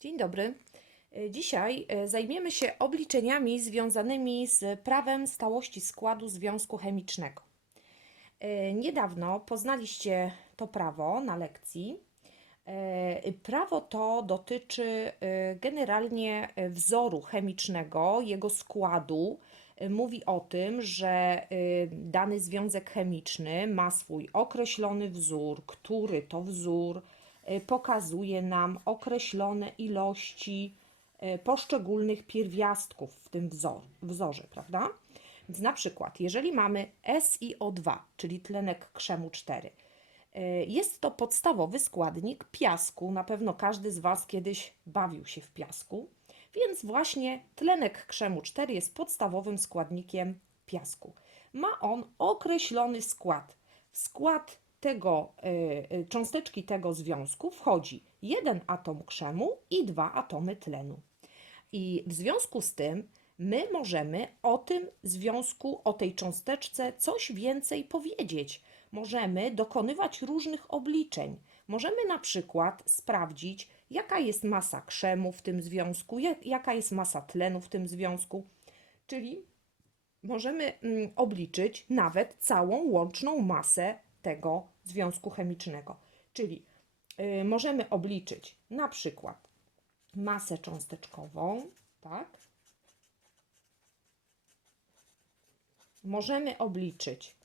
Dzień dobry. E, Dzisiaj e, zajmiemy się obliczeniami związanymi z prawem stałości składu związku chemicznego. E, Niedawno poznaliście to prawo na lekcji. Prawo to dotyczy generalnie wzoru chemicznego, jego składu. Mówi o tym, że dany związek chemiczny ma swój określony wzór, który to wzór pokazuje nam określone ilości e, poszczególnych pierwiastków w tym wzor, wzorze, prawda? Więc na przykład, jeżeli mamy SiO2, czyli tlenek krzemu 4, e, jest to podstawowy składnik piasku. Na pewno każdy z Was kiedyś bawił się w piasku, więc właśnie tlenek krzemu 4 jest podstawowym składnikiem piasku. Ma on określony skład. W skład tego, y, y, cząsteczki tego związku wchodzi jeden atom krzemu i dwa atomy tlenu. I w związku z tym my możemy o tym związku, o tej cząsteczce coś więcej powiedzieć. Możemy dokonywać różnych obliczeń. Możemy na przykład sprawdzić, jaka jest masa krzemu w tym związku, jak, jaka jest masa tlenu w tym związku. Czyli możemy mm, obliczyć nawet całą łączną masę tego związku chemicznego. Czyli y, możemy obliczyć na przykład masę cząsteczkową, tak? Możemy obliczyć,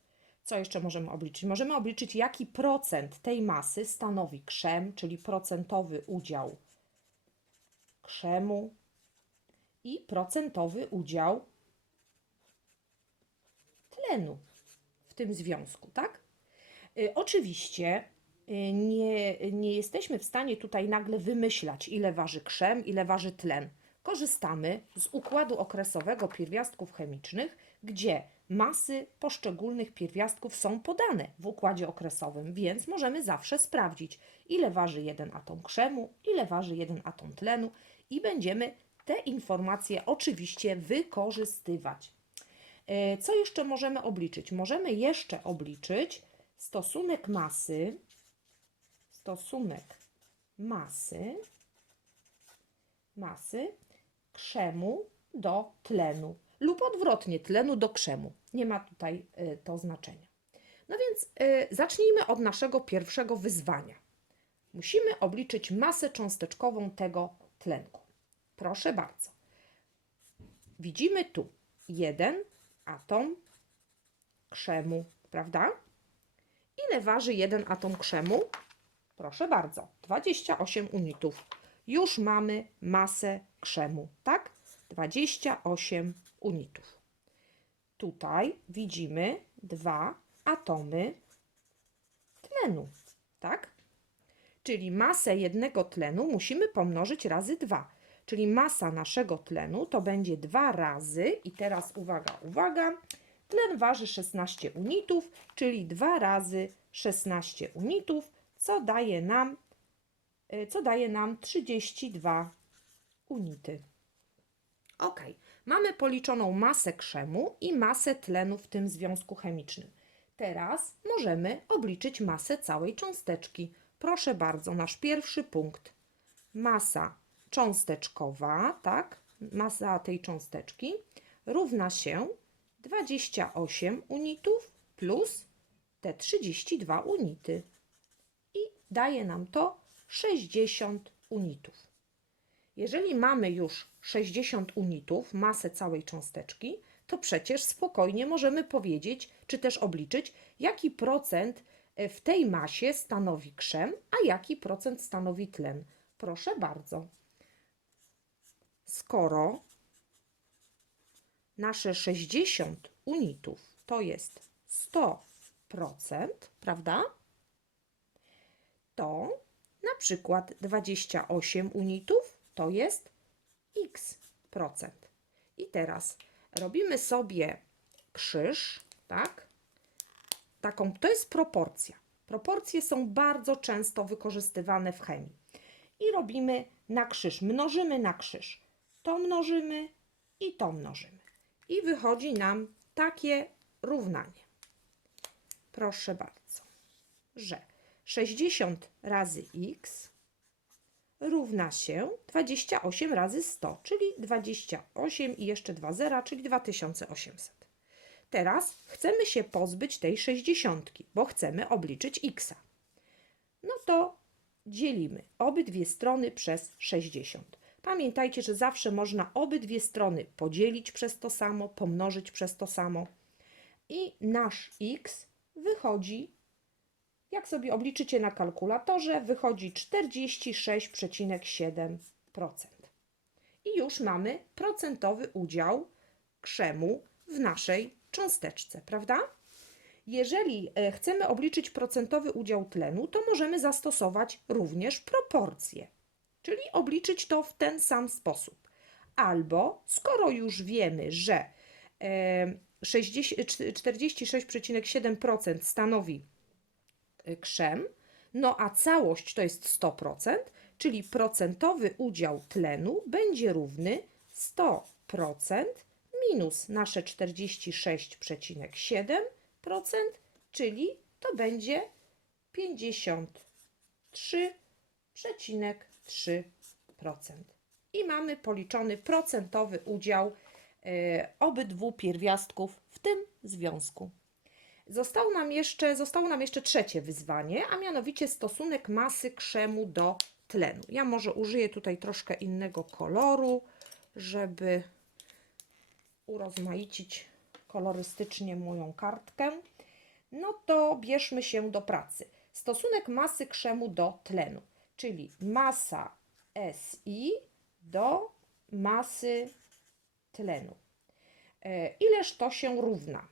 co jeszcze możemy obliczyć? Możemy obliczyć, jaki procent tej masy stanowi krzem, czyli procentowy udział krzemu i procentowy udział tlenu w tym związku, tak? Y, Oczywiście y, nie, nie jesteśmy w stanie tutaj nagle wymyślać, ile waży krzem, ile waży tlen. Korzystamy z układu okresowego pierwiastków chemicznych, gdzie masy poszczególnych pierwiastków są podane w układzie okresowym, więc możemy zawsze sprawdzić, ile waży jeden atom krzemu, ile waży jeden atom tlenu i będziemy te informacje oczywiście wykorzystywać. E, Co jeszcze możemy obliczyć? Możemy jeszcze obliczyć stosunek masy, stosunek masy, masy krzemu do tlenu lub odwrotnie tlenu do krzemu. Nie ma tutaj e, to znaczenia. No więc e, zacznijmy od naszego pierwszego wyzwania. Musimy obliczyć masę cząsteczkową tego tlenku. Proszę bardzo. Widzimy tu jeden atom krzemu, prawda? Ile waży jeden atom krzemu? Proszę bardzo, 28 unitów. Już mamy masę krzemu, tak? 28 unitów. Tutaj widzimy dwa atomy tlenu, tak? Czyli masę jednego tlenu musimy pomnożyć razy 2. Czyli masa naszego tlenu to będzie 2 razy, i teraz uwaga, uwaga, tlen waży 16 unitów, czyli 2 razy 16 unitów, co daje nam, y, co daje nam 32 unity. Ok, mamy policzoną masę krzemu i masę tlenu w tym związku chemicznym. Teraz możemy obliczyć masę całej cząsteczki. Proszę bardzo, nasz pierwszy punkt. Masa cząsteczkowa, tak? Masa tej cząsteczki równa się 28 unitów plus te 32 unity. I daje nam to 60 unitów. Jeżeli mamy już 60 unitów, masę całej cząsteczki, to przecież spokojnie możemy powiedzieć, czy też obliczyć, jaki procent e, w tej masie stanowi krzem, a jaki procent stanowi tlen. Proszę bardzo. Skoro nasze 60 unitów to jest 100%, prawda? To na przykład 28 unitów to jest x procent. I teraz robimy sobie krzyż, tak? Taką, to jest proporcja. Proporcje są bardzo często wykorzystywane w chemii. I robimy na krzyż, mnożymy na krzyż. To mnożymy i to mnożymy. I wychodzi nam takie równanie. Proszę bardzo, że 60 razy x równa się 28 razy 100, czyli 28 i jeszcze 2 zera, czyli 2800. Teraz chcemy się pozbyć tej 60, bo chcemy obliczyć x. No to dzielimy obydwie strony przez 60. Pamiętajcie, że zawsze można obydwie strony podzielić przez to samo, pomnożyć przez to samo. I nasz x wychodzi, jak sobie obliczycie na kalkulatorze, wychodzi 46,7%. I już mamy procentowy udział krzemu w naszej cząsteczce, prawda? Jeżeli e, chcemy obliczyć procentowy udział tlenu, to możemy zastosować również proporcje, czyli obliczyć to w ten sam sposób. Albo skoro już wiemy, że e, 60 46,7% stanowi e, krzem, no a całość to jest 100%, czyli procentowy udział tlenu będzie równy 100% minus nasze 46,7%, czyli to będzie 53,3%. I mamy policzony procentowy udział e, obydwu pierwiastków w tym związku. Zostało nam, jeszcze, zostało nam jeszcze trzecie wyzwanie, a mianowicie stosunek masy krzemu do tlenu. Ja może użyję tutaj troszkę innego koloru, żeby urozmaicić kolorystycznie moją kartkę. No to bierzmy się do pracy. Stosunek masy krzemu do tlenu, czyli masa SI do masy tlenu. E, Ileż to się równa?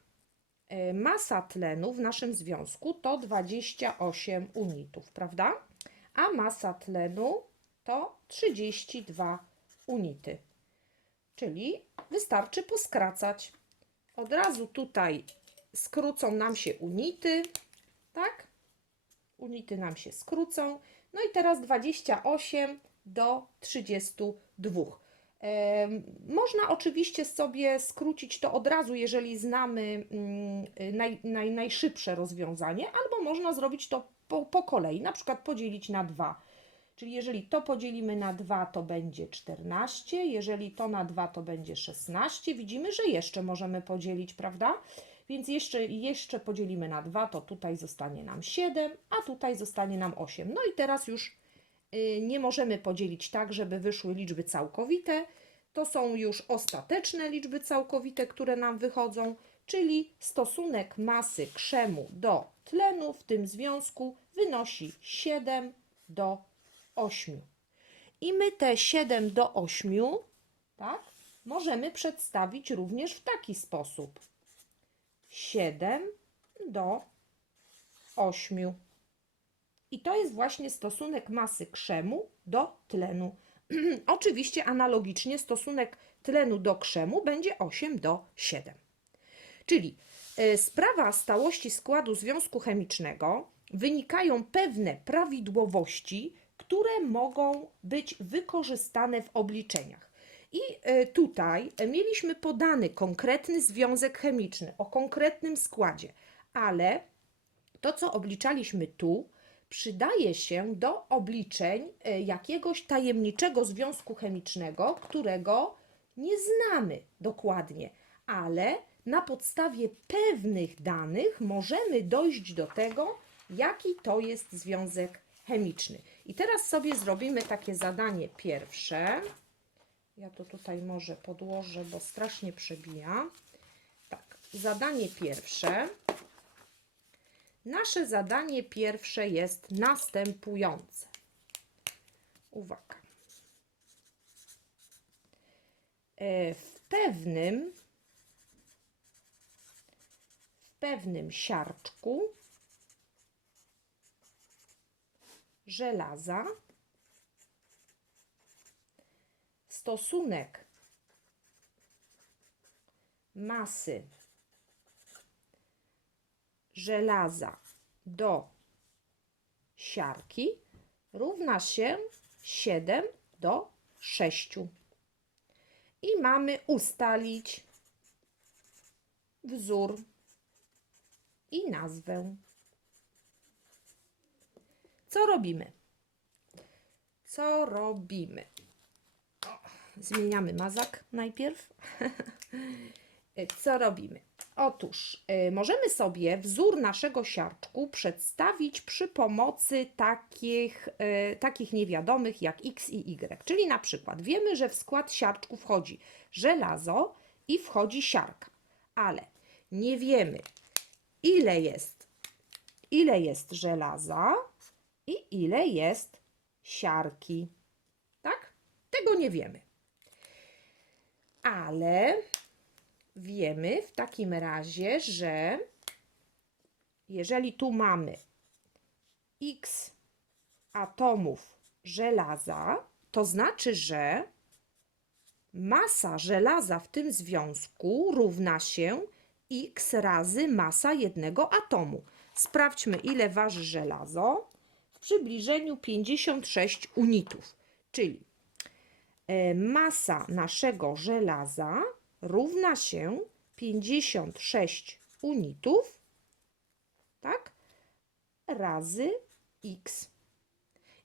E, Masa tlenu w naszym związku to 28 unitów, prawda? A masa tlenu to 32 unity. Czyli wystarczy poskracać. Od razu tutaj skrócą nam się unity, tak? Unity nam się skrócą. No i teraz 28 do 32. Można oczywiście sobie skrócić to od razu, jeżeli znamy mm, naj, naj, najszybsze rozwiązanie, albo można zrobić to po, po kolei, na przykład podzielić na 2. Czyli jeżeli to podzielimy na 2, to będzie 14, jeżeli to na 2, to będzie 16. Widzimy, że jeszcze możemy podzielić, prawda? Więc jeszcze, jeszcze podzielimy na 2, to tutaj zostanie nam 7, a tutaj zostanie nam 8. No i teraz już nie możemy podzielić tak, żeby wyszły liczby całkowite. To są już ostateczne liczby całkowite, które nam wychodzą, czyli stosunek masy krzemu do tlenu w tym związku wynosi 7 do 8. I my te 7 do 8, tak, możemy przedstawić również w taki sposób. 7 do 8. I to jest właśnie stosunek masy krzemu do tlenu. Oczywiście analogicznie stosunek tlenu do krzemu będzie 8 do 7. Czyli e, z prawa stałości składu związku chemicznego wynikają pewne prawidłowości, które mogą być wykorzystane w obliczeniach. I e, tutaj mieliśmy podany konkretny związek chemiczny o konkretnym składzie, ale to, co obliczaliśmy tu, przydaje się do obliczeń e, jakiegoś tajemniczego związku chemicznego, którego nie znamy dokładnie, ale na podstawie pewnych danych możemy dojść do tego, jaki to jest związek chemiczny. I teraz sobie zrobimy takie zadanie pierwsze. Ja to tutaj może podłożę, bo strasznie przebija. Tak, zadanie pierwsze. Nasze zadanie pierwsze jest następujące. Uwaga. E, W pewnym w pewnym siarczku żelaza stosunek masy żelaza do siarki równa się 7 do 6. I mamy ustalić wzór i nazwę. Co robimy? co robimy? Zmieniamy mazak najpierw. co robimy? Otóż y, możemy sobie wzór naszego siarczku przedstawić przy pomocy takich, y, takich niewiadomych jak x i y. Czyli na przykład wiemy, że w skład siarczku wchodzi żelazo i wchodzi siarka, ale nie wiemy ile jest, ile jest żelaza i ile jest siarki. Tak? Tego nie wiemy. Ale wiemy w takim razie, że jeżeli tu mamy x atomów żelaza, to znaczy, że masa żelaza w tym związku równa się x razy masa jednego atomu. Sprawdźmy, ile waży żelazo w przybliżeniu 56 unitów, czyli e, masa naszego żelaza równa się 56 unitów, tak, razy x.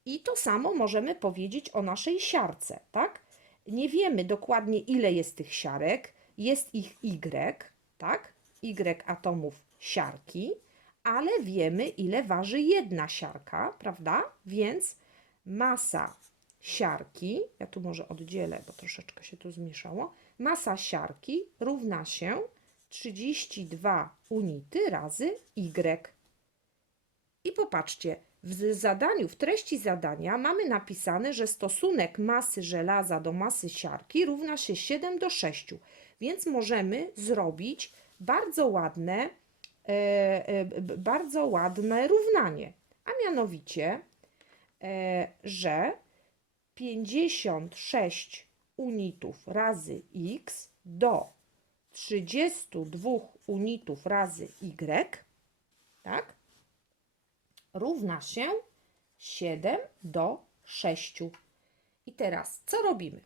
I to samo możemy powiedzieć o naszej siarce, tak? Nie wiemy dokładnie, ile jest tych siarek, jest ich y, tak? Y atomów siarki, ale wiemy, ile waży jedna siarka, prawda? Więc masa siarki, ja tu może oddzielę, bo troszeczkę się tu zmieszało, masa siarki równa się 32 unity razy y. I popatrzcie, w zadaniu, w treści zadania mamy napisane, że stosunek masy żelaza do masy siarki równa się 7 do 6, więc możemy zrobić bardzo ładne, e, e, bardzo ładne równanie, a mianowicie, e, że 56 unitów razy x do 32 unitów razy y, tak, równa się 7 do 6. I teraz co robimy?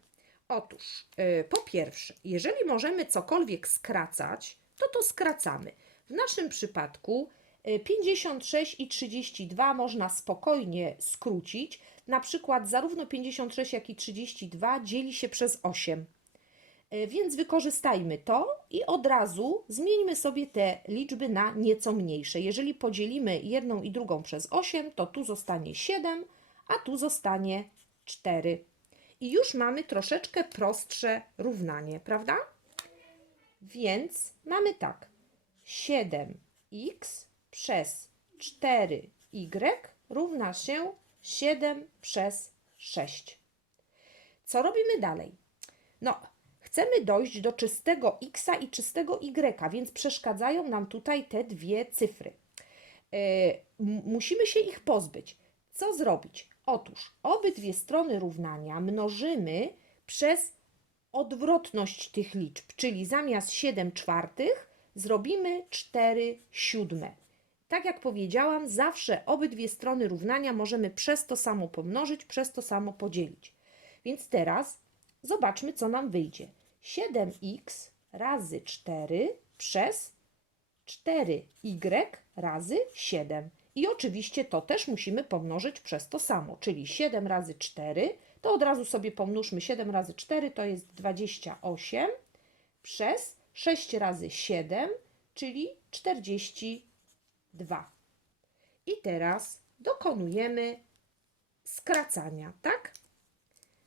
Otóż, yy, po pierwsze, jeżeli możemy cokolwiek skracać, to to skracamy. W naszym przypadku 56 i 32 można spokojnie skrócić. Na przykład zarówno 56, jak i 32 dzieli się przez 8. Y, Więc wykorzystajmy to i od razu zmieńmy sobie te liczby na nieco mniejsze. Jeżeli podzielimy jedną i drugą przez 8, to tu zostanie 7, a tu zostanie 4. I już mamy troszeczkę prostsze równanie, prawda? Więc mamy tak. 7x przez 4y równa się 7 przez 6. Co robimy dalej? No, chcemy dojść do czystego x i czystego y, więc przeszkadzają nam tutaj te dwie cyfry. M- musimy się ich pozbyć. Co zrobić? Otóż obydwie strony równania mnożymy przez odwrotność tych liczb, czyli zamiast 7 czwartych zrobimy 4 siódme. Tak jak powiedziałam, zawsze obydwie strony równania możemy przez to samo pomnożyć, przez to samo podzielić. Więc teraz zobaczmy, co nam wyjdzie. 7x razy 4 przez 4y razy 7. I oczywiście to też musimy pomnożyć przez to samo, czyli 7 razy 4, to od razu sobie pomnóżmy 7 razy 4 to jest 28 przez 6 razy 7, czyli 42. I teraz dokonujemy skracania, tak?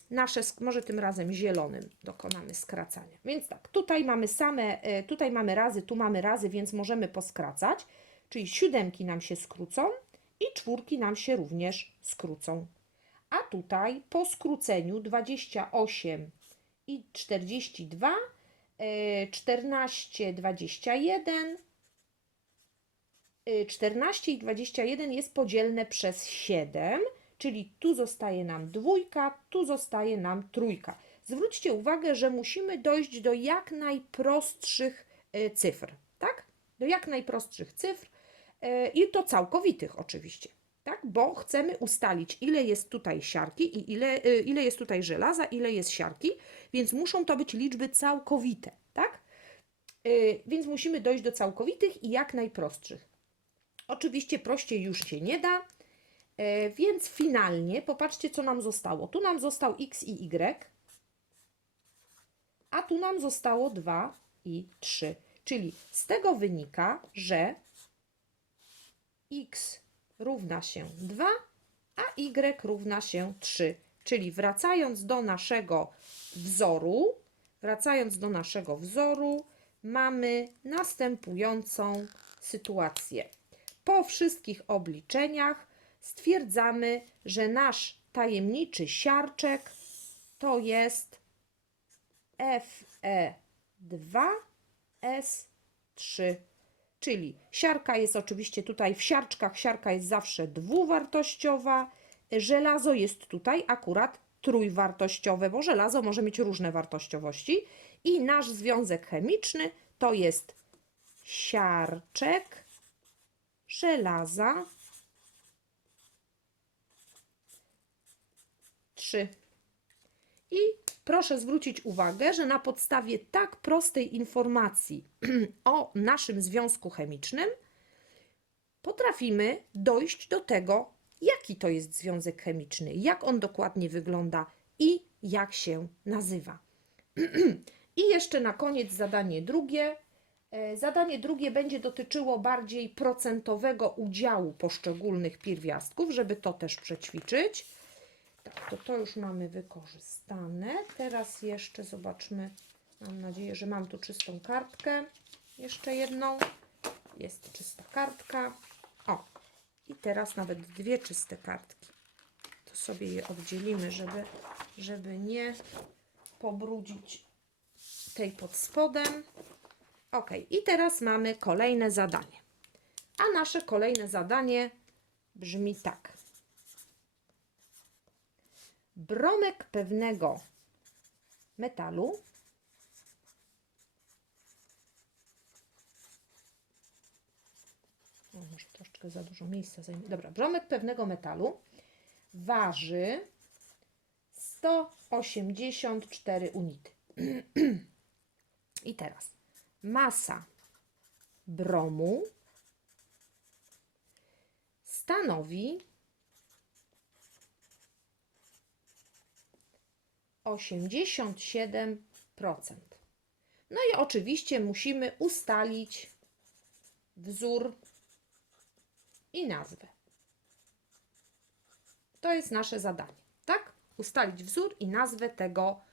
Nasze, może tym razem zielonym dokonamy skracania. Więc tak, tutaj mamy same, e, tutaj mamy razy, tu mamy razy, więc możemy poskracać. Czyli siódemki nam się skrócą i czwórki nam się również skrócą. A tutaj po skróceniu 28 i 42, e, 14, 21, y, 14 i 21 jest podzielne przez 7, czyli tu zostaje nam dwójka, tu zostaje nam trójka. Zwróćcie uwagę, że musimy dojść do jak najprostszych y, cyfr, tak? Do jak najprostszych cyfr y, i to całkowitych oczywiście, tak? Bo chcemy ustalić, ile jest tutaj siarki i ile, y, ile jest tutaj żelaza, ile jest siarki, więc muszą to być liczby całkowite, tak? Y, Więc musimy dojść do całkowitych i jak najprostszych. Oczywiście prościej już się nie da, E, więc finalnie popatrzcie, co nam zostało. Tu nam został x i y, a tu nam zostało 2 i 3. Czyli z tego wynika, że x równa się 2, a y równa się 3. Czyli wracając do naszego wzoru, wracając do naszego wzoru, mamy następującą sytuację. Po wszystkich obliczeniach stwierdzamy, że nasz tajemniczy siarczek to jest E FE2S3. Czyli siarka jest oczywiście tutaj w siarczkach, siarka jest zawsze dwuwartościowa, żelazo jest tutaj akurat trójwartościowe, bo żelazo może mieć różne wartościowości. I nasz związek chemiczny to jest siarczek żelaza 3. I proszę zwrócić uwagę, że na podstawie tak prostej informacji o naszym związku chemicznym potrafimy dojść do tego, jaki to jest związek chemiczny, jak on dokładnie wygląda i jak się nazywa. I jeszcze na koniec zadanie drugie. E, Zadanie drugie będzie dotyczyło bardziej procentowego udziału poszczególnych pierwiastków, żeby to też przećwiczyć. Tak, to to już mamy wykorzystane. Teraz jeszcze zobaczmy. Mam nadzieję, że mam tu czystą kartkę. Jeszcze jedną. Jest czysta kartka. O, i teraz nawet dwie czyste kartki. To sobie je oddzielimy, żeby, żeby nie pobrudzić tej pod spodem. Ok, i teraz mamy kolejne zadanie. A nasze kolejne zadanie brzmi tak. Bromek pewnego metalu może troszeczkę za dużo miejsca zajmie. Dobra, bromek pewnego metalu waży 184 unity. I teraz masa bromu stanowi 87%. No i oczywiście musimy ustalić wzór i nazwę. To jest nasze zadanie, tak? Ustalić wzór i nazwę tego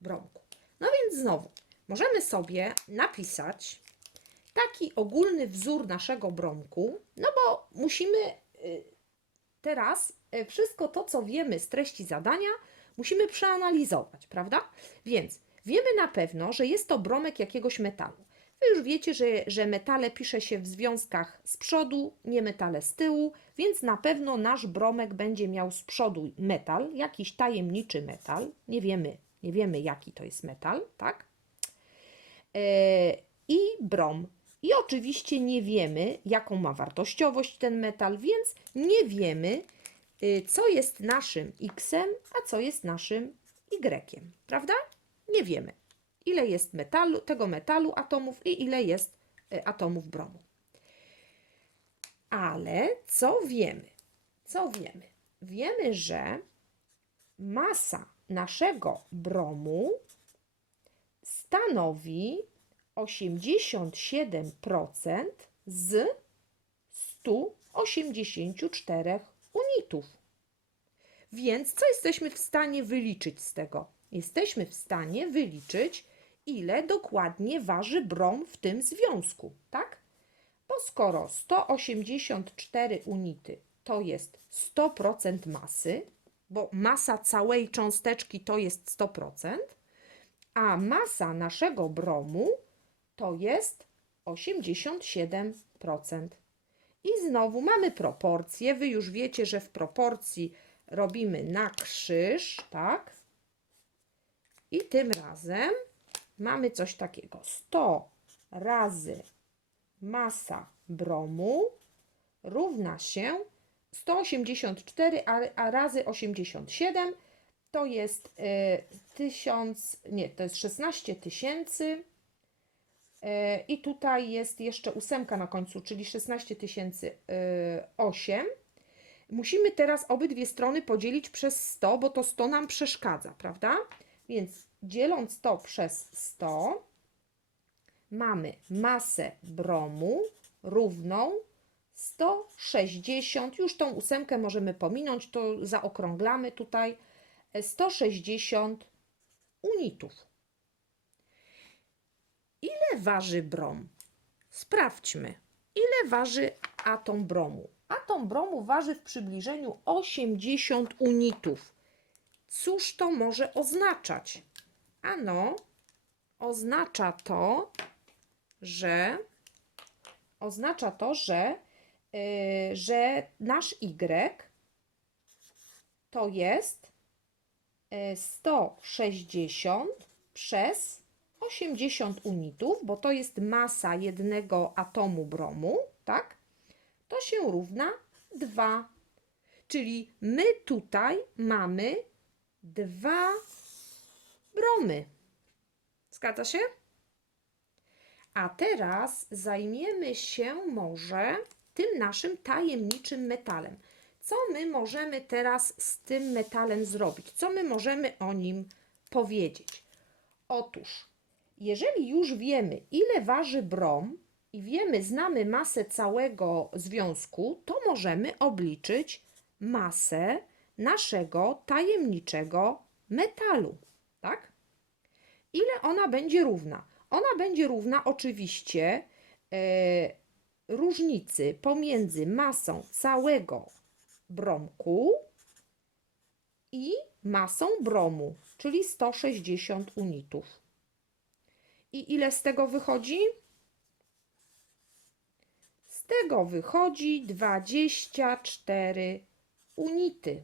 bromku. No więc znowu, możemy sobie napisać taki ogólny wzór naszego bromku, no bo musimy y, teraz y, wszystko to, co wiemy z treści zadania, musimy przeanalizować, prawda? Więc wiemy na pewno, że jest to bromek jakiegoś metalu. Wy już wiecie, że, że metale pisze się w związkach z przodu, nie metale z tyłu, więc na pewno nasz bromek będzie miał z przodu metal, jakiś tajemniczy metal. Nie wiemy, nie wiemy jaki to jest metal, tak? E, I brom. I oczywiście nie wiemy, jaką ma wartościowość ten metal, więc nie wiemy, y, co jest naszym X-em, a co jest naszym Y, prawda? Nie wiemy, ile jest metalu, tego metalu atomów i ile jest y, atomów bromu. Ale co wiemy? Co wiemy? Wiemy, że masa naszego bromu stanowi 87% z 184 unitów. Więc co jesteśmy w stanie wyliczyć z tego? Jesteśmy w stanie wyliczyć, ile dokładnie waży brom w tym związku, tak? Bo skoro 184 unity to jest 100% masy, bo masa całej cząsteczki to jest 100%, a masa naszego bromu to jest 87%. I znowu mamy proporcje. Wy już wiecie, że w proporcji robimy na krzyż, tak? I tym razem mamy coś takiego. 100 razy masa bromu równa się 184, a, a razy 87 to jest y, 1000, nie, to jest 16 tysięcy. E, I tutaj jest jeszcze ósemka na końcu, czyli 16 tysięcy 8. Musimy teraz obydwie strony podzielić przez 100, bo to 100 nam przeszkadza, prawda? Więc dzieląc to przez 100, mamy masę bromu równą 160. Już tą ósemkę możemy pominąć, to zaokrąglamy tutaj. E, 160 unitów. Ile waży brom? Sprawdźmy. Ile waży atom bromu? Atom bromu waży w przybliżeniu 80 unitów. Cóż to może oznaczać? Ano, oznacza to, że oznacza to, że, yy, że nasz Y to jest 160 przez 80 unitów, bo to jest masa jednego atomu bromu, tak? To się równa 2. Czyli my tutaj mamy dwa bromy. Zgadza się? A teraz zajmiemy się może tym naszym tajemniczym metalem. Co my możemy teraz z tym metalem zrobić? Co my możemy o nim powiedzieć? Otóż, jeżeli już wiemy, ile waży brom i wiemy, znamy masę całego związku, to możemy obliczyć masę naszego tajemniczego metalu, tak? Ile ona będzie równa? Ona będzie równa oczywiście e, różnicy pomiędzy masą całego bromku i masą bromu, czyli 160 unitów. I ile z tego wychodzi? Z tego wychodzi 24 unity.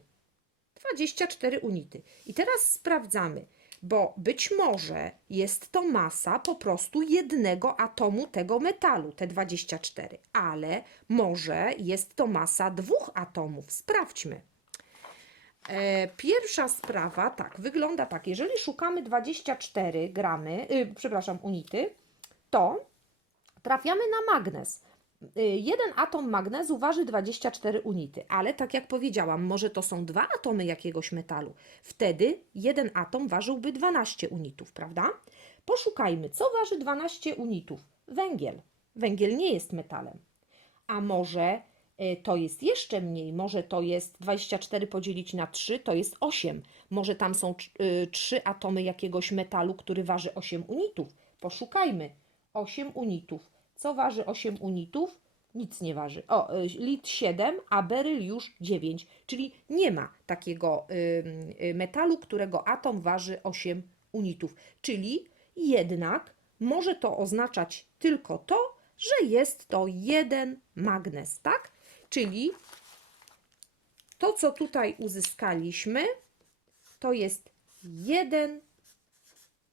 24 unity. I teraz sprawdzamy, bo być może jest to masa po prostu jednego atomu tego metalu, te 24, ale może jest to masa dwóch atomów. Sprawdźmy. E, Pierwsza sprawa, tak, wygląda tak. Jeżeli szukamy 24 gramy, y, przepraszam, unity, to trafiamy na magnez. Y, Jeden atom magnezu waży 24 unity, ale tak jak powiedziałam, może to są dwa atomy jakiegoś metalu. Wtedy jeden atom ważyłby 12 unitów, prawda? Poszukajmy, co waży 12 unitów? Węgiel. Węgiel nie jest metalem. A może y, to jest jeszcze mniej, może to jest 24 podzielić na 3, to jest 8. Może tam są 3 atomy jakiegoś metalu, który waży 8 unitów. Poszukajmy. 8 unitów. Co waży 8 unitów? Nic nie waży. O, y, lit 7, a beryl już 9. Czyli nie ma takiego y, metalu, którego atom waży 8 unitów. Czyli jednak może to oznaczać tylko to, że jest to jeden magnes, tak? Czyli to, co tutaj uzyskaliśmy, to jest jeden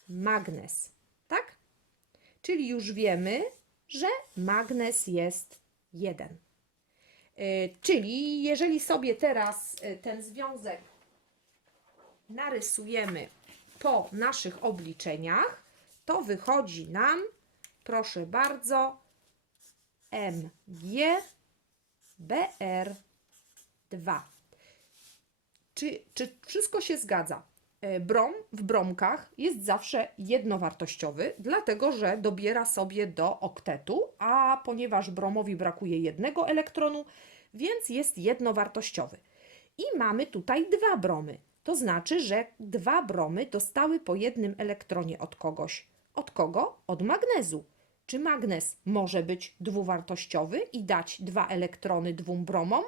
magnes, tak? Czyli już wiemy, że magnes jest jeden. Y, Czyli jeżeli sobie teraz y, ten związek narysujemy po naszych obliczeniach, to wychodzi nam, proszę bardzo, MgBr2. Czy, czy wszystko się zgadza? E, Brom w bromkach jest zawsze jednowartościowy, dlatego że dobiera sobie do oktetu, a ponieważ bromowi brakuje jednego elektronu, więc jest jednowartościowy. I mamy tutaj dwa bromy. To znaczy, że dwa bromy dostały po jednym elektronie od kogoś. Od kogo? Od magnezu. Czy magnez może być dwuwartościowy i dać dwa elektrony dwóm bromom?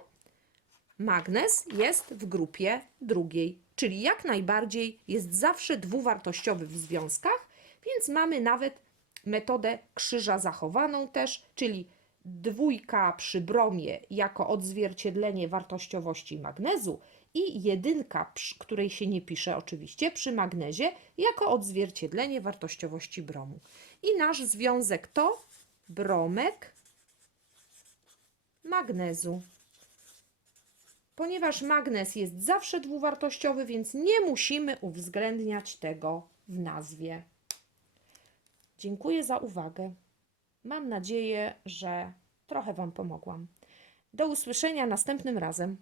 Magnez jest w grupie drugiej, czyli jak najbardziej jest zawsze dwuwartościowy w związkach, więc mamy nawet metodę krzyża zachowaną też, czyli dwójka przy bromie jako odzwierciedlenie wartościowości magnezu i jedynka, której się nie pisze oczywiście, przy magnezie jako odzwierciedlenie wartościowości bromu. I nasz związek to bromek magnezu. Ponieważ magnez jest zawsze dwuwartościowy, więc nie musimy uwzględniać tego w nazwie. Dziękuję za uwagę. Mam nadzieję, że trochę Wam pomogłam. Do usłyszenia następnym razem.